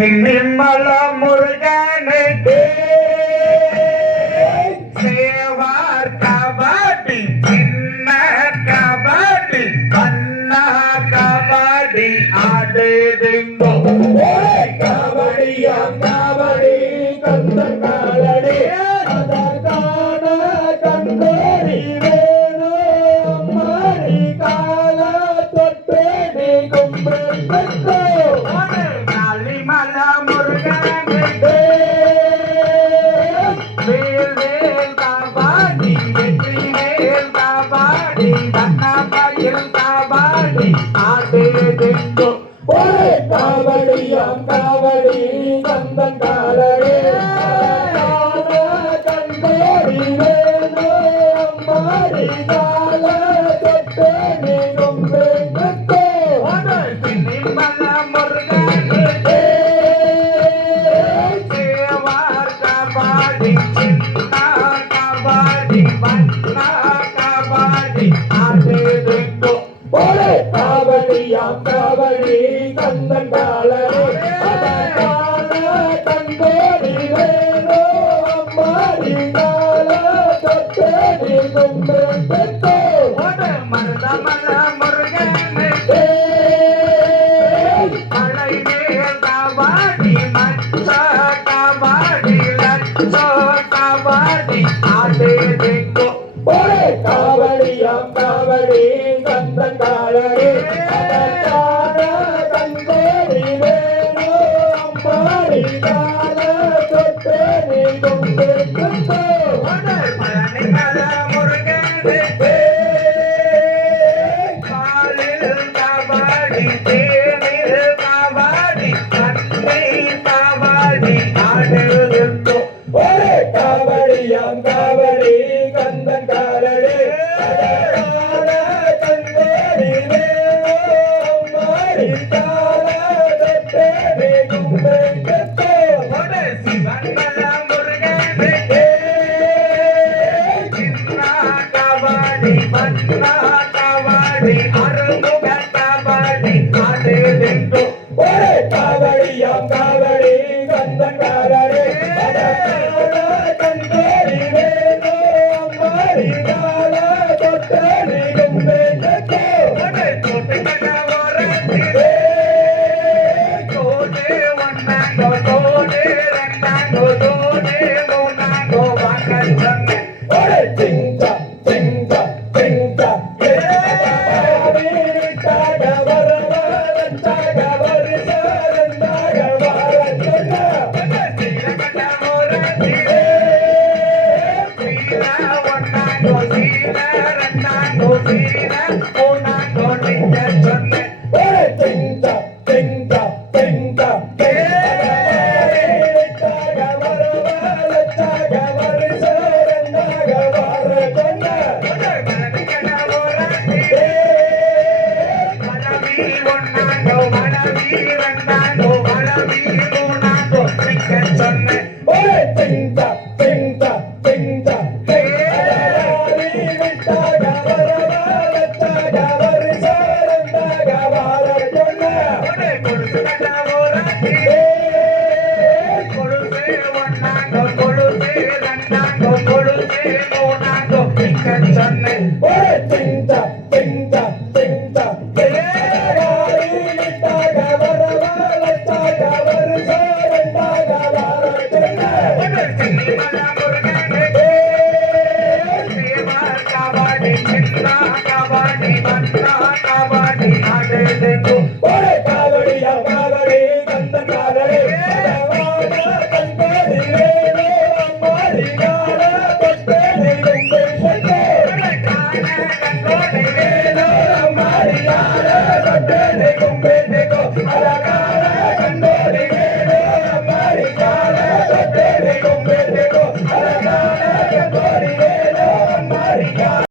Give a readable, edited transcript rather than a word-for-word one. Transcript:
சின்னிமல முருகனுக்கு சேவார் கபாடி சின்ன கபாடி கண்ணா கபாடி ஆடுதுங்கோ கபடியா கபடி கந்த காலடி அதற்கான கண்டோரி வேணு மாறி கால தொட்டேடி கும்பிட்டு காளிமல முருகனுக்கு வேல் வேல் கபாடி வெற்றி வேல் கபாடி கண்ணாமயில் கபாடி ஆடுதுங்கோ கபடியா கபடி கந்த காலடி கண்டோரி வேணு மாறி கால தொட்டேடி கும்பிட்டு சின்னிமல முருகனுக்கு சேவார் கபாடி சின்ன கபாடி வண்ணா கபாடி ஆடுதுங்கோ கபடியா கபடி கந்த காலடி கண்டோரி வேணு மாறி கால தொட்டேடி கும்பிட்டு மருதமல முருகனுக்கு மலை மேல் கபாடி மச்ச கபாடி லட்ச கபாடி ஆடுதுங்கோ கபடியா கபடி கந்த காலடி கண்டோரி வேணு மாறி கால தொட்டேடி கும்பிட்டு பழனிமல முருகனுக்கு காலில் கபாடி தேனில் கபாடி கண்ணில் கபாடி ஆடுதுங்கோ கபடியா கபடி கந்த காலடி கண்டோரி வேணு மாறி கால தொட்டேடி கும்பிட்டு சிவன்மல முருகனுக்கு சின்ன கபாடி வண்ணா கபாடி அருமுக கபாடி ஆடுதுங்கோ கபடியா கபடி கந்த காலடி கண்டோரி வேணு மாறி கால தொட்டேடி கும்பிட்டு திங்க திங்க திங்க கபாடி சின்ன கபாடி வண்ணா கபாடி ஆடுதுங்கோ